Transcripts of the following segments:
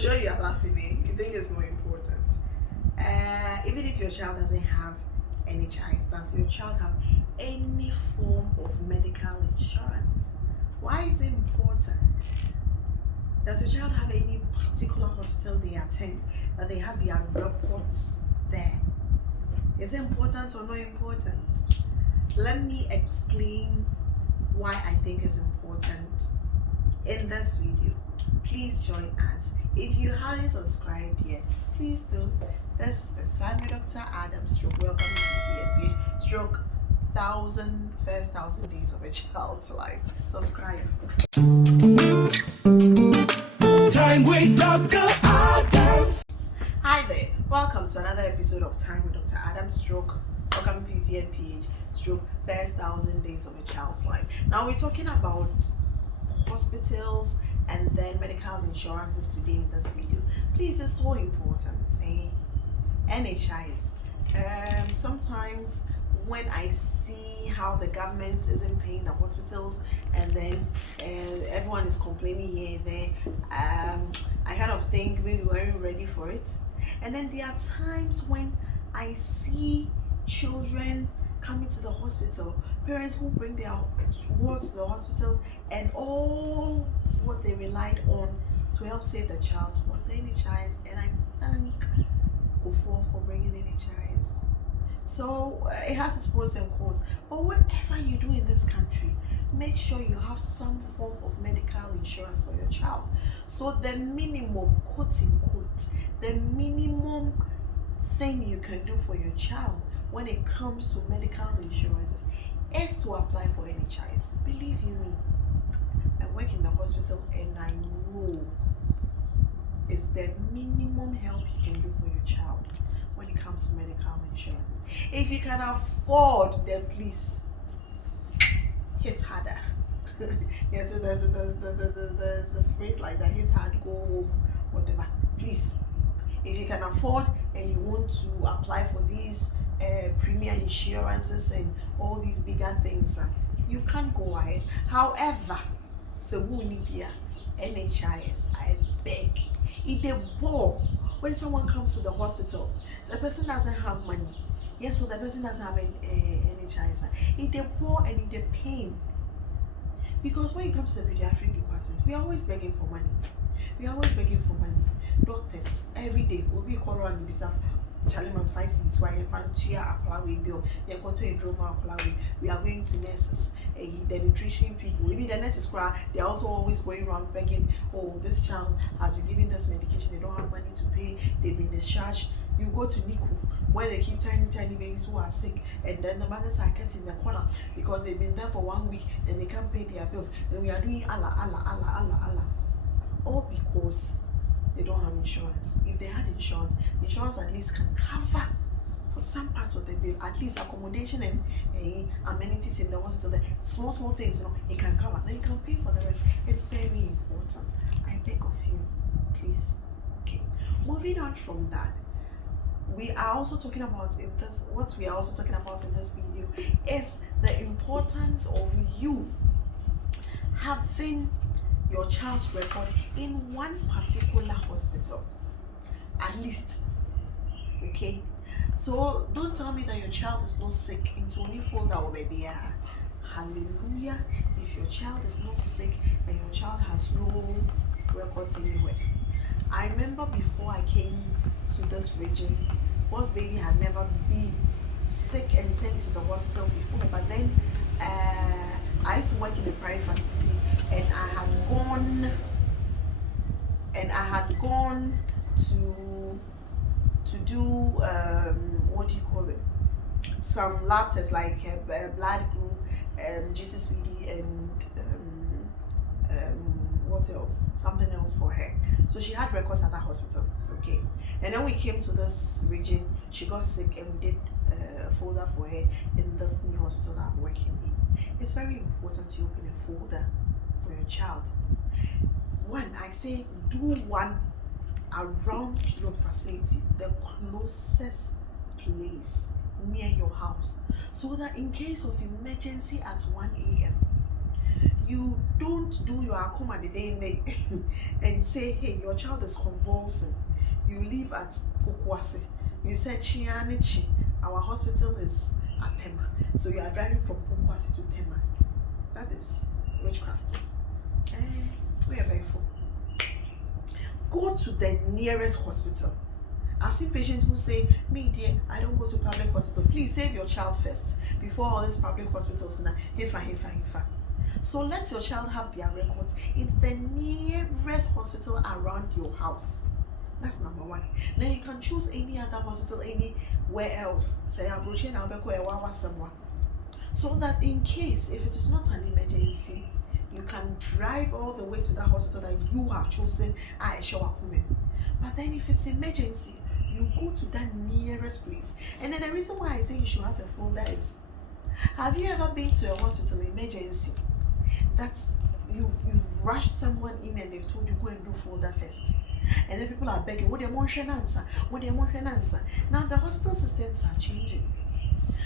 sure you are laughing. You think it's not important. Even if your child doesn't have NHIS, does your child have any form of medical insurance? Why is it important? Does your child have any particular hospital they attend that they have their records there? Is it important or not important? Let me explain why I think it's important in this video. Please join us. If you haven't subscribed yet, please do. This is Time with Dr. Adam Stroke. Welcome to the Stroke first 1,000 days of a child's life. Subscribe. Time with Dr. Adams. Hi there. Welcome to another episode of Time with Dr. Adam Stroke. Welcome PVNPH Stroke first 1,000 days of a child's life. Now we're talking about hospitals and then medical insurances today in this video. Please, it's so important. NHIS. Sometimes when I see how the government isn't paying the hospitals and then everyone is complaining here and there, I kind of think maybe we weren't ready for it. And then there are times when I see children coming to the hospital, parents who bring their wards to the hospital, and all what they relied on to help save the child was the NHIS, and I thank Kufo for bringing NHIS. So it has its pros and cons, but whatever you do in this country, make sure you have some form of medical insurance for your child. So the minimum, quote unquote, the minimum thing you can do for your child when it comes to medical insurances is to apply for NHIS. Believe you me, I work in the hospital and I know it's the minimum help you can do for your child when it comes to medical insurance. If you can afford, then please hit harder. Yes, there's a phrase like that: hit hard, go home, whatever. Please, if you can afford and you want to apply for these premium insurances and all these bigger things, you can go ahead. However, so NHIS, I beg, if they bore when someone comes to the hospital, the person doesn't have money. Yes, so the person doesn't have an NHIS. If they bore and if they pain, because when it comes to the pediatric department, we are always begging for money. We are always begging for money. Doctors every day will be calling on the Challenge 5 6 why we are going to nurses, the nutrition people, even the nurses they are also always going around begging, oh, this child has been given this medication, they don't have money to pay, they've been discharged. You go to NICU where they keep tiny babies who are sick, and then the mothers are kept in the corner because they've been there for 1 week and they can't pay their bills, and we are doing Allah, all because they don't have insurance. If they had insurance at least can cover for some parts of the bill, at least accommodation and amenities in the hospital, the small things, it can cover. Then you can pay for the rest. It's very important. I beg of you, please. Okay. Moving on from that, we are also talking about in this. What we are also talking about in this video is the importance of you having your child's record in one particular hospital, at least. Okay, so don't tell me that your child is not sick. It's only folder or baby. Hallelujah. If your child is not sick and your child has no records anywhere. I remember before I came to this region, boss baby had never been sick and sent to the hospital before, but then I used to work in a private facility, and I had gone to do what do you call it? Some lab tests like blood group, GCSVD, and what else? Something else for her. So she had records at that hospital. Okay, and then we came to this region. She got sick, and we did a folder for her in this new hospital that I'm working in. It's very important to open a folder for your child. One, I say do one around your facility, the closest place near your house, so that in case of emergency at 1 a.m. You don't do your akoma the day and say, hey, your child is convulsing. You live at Pokwase. You said Chianichi. Our hospital is at Tema. So you are driving from Pokwase to Tema. That is witchcraft. We are very full. Go to the nearest hospital. I've seen patients who say, me dear, I don't go to public hospital. Please save your child first before all these public hospitals now. Hefa. So let your child have their records in the nearest hospital around your house. That's number one. Now you can choose any other hospital anywhere else. Say someone. So that in case if it is not an emergency, you can drive all the way to that hospital that you have chosen. But then if it's emergency, you go to that nearest place. And then the reason why I say you should have a folder is, have you ever been to a hospital emergency that's you've rushed someone in and they've told you go and do folder first, and then people are begging, what do you want an answer? Now the hospital systems are changing.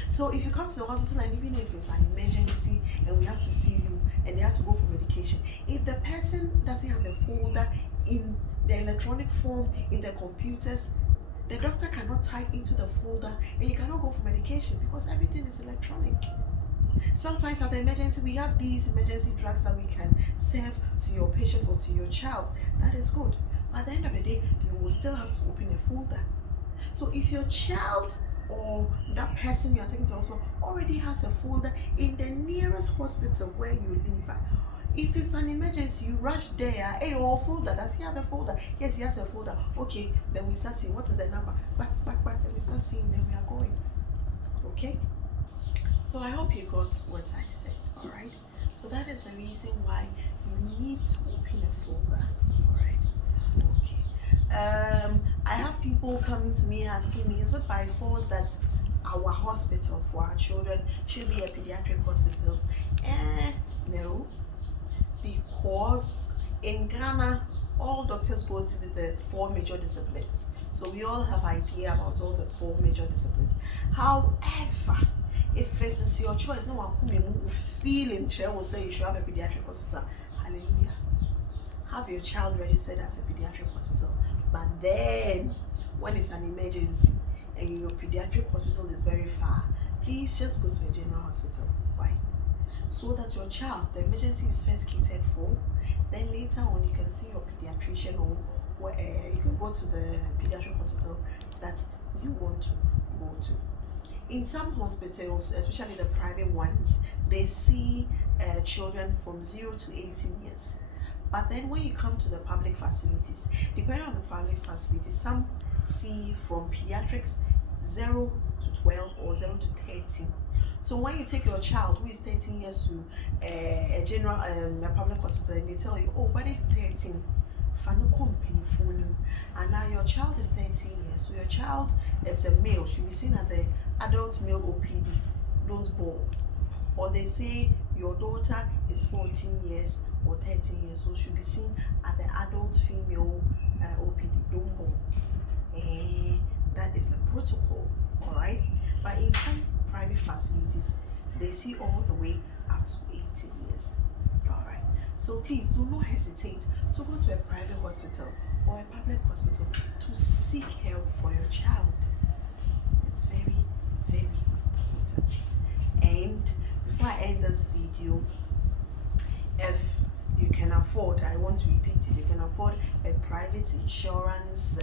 So if you come to the hospital and even if it's an emergency and we have to see you and they have to go for medication, if the person doesn't have a folder in the electronic form in the computers, the doctor cannot type into the folder and you cannot go for medication because everything is electronic. Sometimes at the emergency, we have these emergency drugs that we can serve to your patient or to your child. That is good. But at the end of the day, you will still have to open a folder. So if your child or that person you are taking to hospital already has a folder in the nearest hospital where you live, if it's an emergency, you rush there. Hey, folder, does he have a folder? Yes, he has a folder. Okay, then we start seeing what is the number. Back. Then we start seeing, then we are going. Okay? So I hope you got what I said, all right? So that is the reason why you need to open a folder, all right? Okay. I have people coming to me asking me, is it by force that our hospital for our children should be a pediatric hospital? No, because in Ghana, all doctors go through the 4 major disciplines. So we all have idea about all the 4 major disciplines. However, if it is your choice, no one will feel in chair will say you should have a pediatric hospital. Hallelujah. Have your child registered at a pediatric hospital. But then, when it's an emergency and your pediatric hospital is very far, please just go to a general hospital. Why? So that your child, the emergency is first catered for, then later on you can see your pediatrician or you can go to the pediatric hospital that you want to go to. In some hospitals, especially the private ones, they see children from 0 to 18 years. But then when you come to the public facilities, depending on the public facilities, some see from pediatrics 0 to 12 or 0 to 13. So when you take your child who is 13 years to a general a public hospital and they tell you, oh, why did 13? And now your child is 13 years, so your child, it's a male, should be seen at the adult male OPD, don't ball. Or they say your daughter is 14 years or 13 years, so should be seen at the adult female OPD, don't ball. That is the protocol, all right? But in some private facilities, they see all the way up to 18 years. All right. So please do not hesitate to go to a private hospital or a public hospital to seek help for your child. It's very, very important. And before I end this video, if you can afford, I want to repeat, if you can afford a private insurance,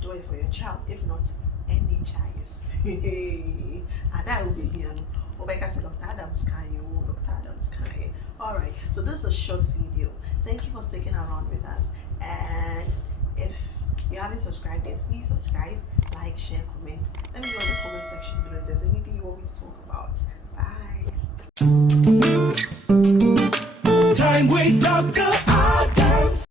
do it for your child. If not, NHIS. And that will be here. Dr. Adams Kanye. Alright, so this is a short video. Thank you for sticking around with us. And if you haven't subscribed yet, please subscribe, like, share, comment. Let me know in the comment section below if there's anything you want me to talk about. Bye. Time with Dr.